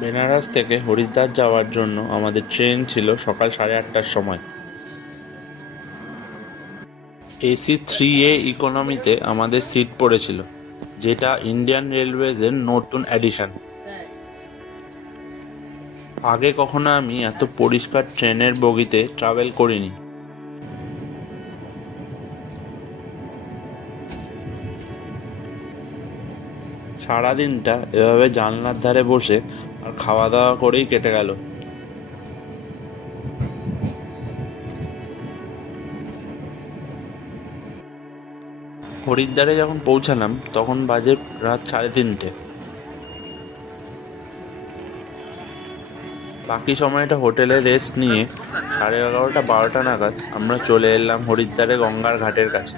বেনারস থেকে হরিদ্বার যাওয়ার জন্য আমাদের ট্রেন ছিল সকাল 8:30টার সময়। AC 3A ইকোনমিতে আমাদের সিট পড়েছিল, যেটা ইন্ডিয়ান রেলওয়েজের নতুন অ্যাডিশন। আগে কখনো আমি এত পরিষ্কার ট্রেনের বগিতে ট্রাভেল করিনি। সারাদিনটা এভাবে জানলার ধারে বসে আর খাওয়া দাওয়া করেই কেটে গেল। হরিদ্বারে যখন পৌঁছালাম তখন বাজে রাত 3:30। বাকি সময়টা হোটেলে রেস্ট নিয়ে 11:30-12টা নাগাদ আমরা চলে এলাম হরিদ্বারে গঙ্গার ঘাটের কাছে।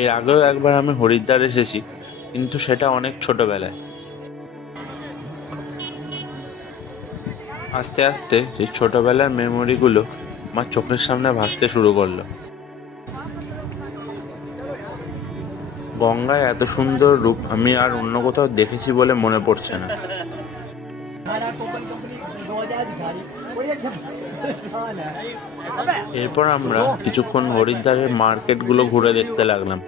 এর আগেও একবার আমি হরিদ্বার এসেছি, কিন্তু সেটা অনেক ছোটবেলায়। আস্তে আস্তে সেই ছোটবেলার মেমোরিগুলো আমার চোখের সামনে ভাসতে শুরু করলো। গঙ্গার এত সুন্দর রূপ আমি আর অন্য কোথাও দেখেছি বলে মনে পড়ছে না। এরপর আমরা কিছুক্ষণ হরিদ্বারের মার্কেটগুলো ঘুরে দেখতে লাগলাম।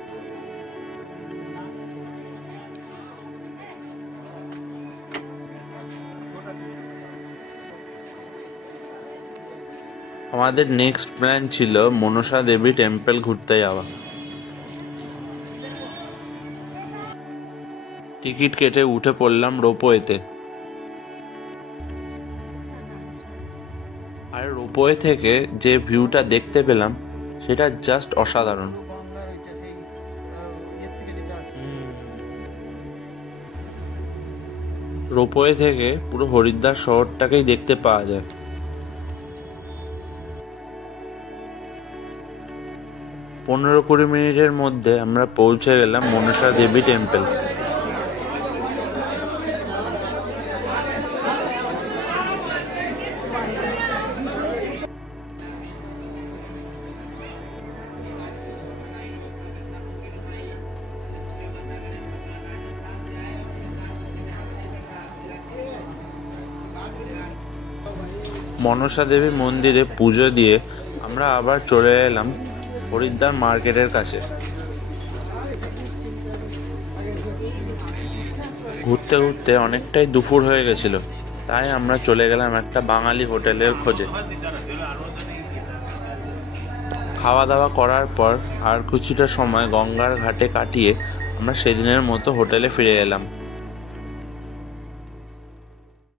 আমাদের নেক্সট প্ল্যান ছিল মনসা দেবী টেম্পল ঘুরতে যাওয়া। টিকিট কেটে উঠে পড়লাম রোপওয়েতে। আর রোপওয়ে থেকে যে ভিউটা দেখতে পেলাম সেটা জাস্ট অসাধারণ। রোপওয়ে থেকে পুরো হরিদ্বার শহরটাকেই দেখতে পাওয়া যায়। 15-20 মিনিটের মধ্যে আমরা পৌঁছে গেলাম মনসা দেবী টেম্পল। মনসা দেবী মন্দিরে পুজো দিয়ে আমরা আবার চলে এলাম হরিদ্বার মার্কেটের কাছে। ঘুরতে ঘুরতে অনেকটাই দুপুর হয়ে গেছিল, তাই আমরা চলে গেলাম একটা বাঙালি হোটেলের খোঁজে। খাওয়া দাওয়া করার পর আর কিছুটা সময় গঙ্গার ঘাটে কাটিয়ে আমরা সেদিনের মতো হোটেলে ফিরে এলাম।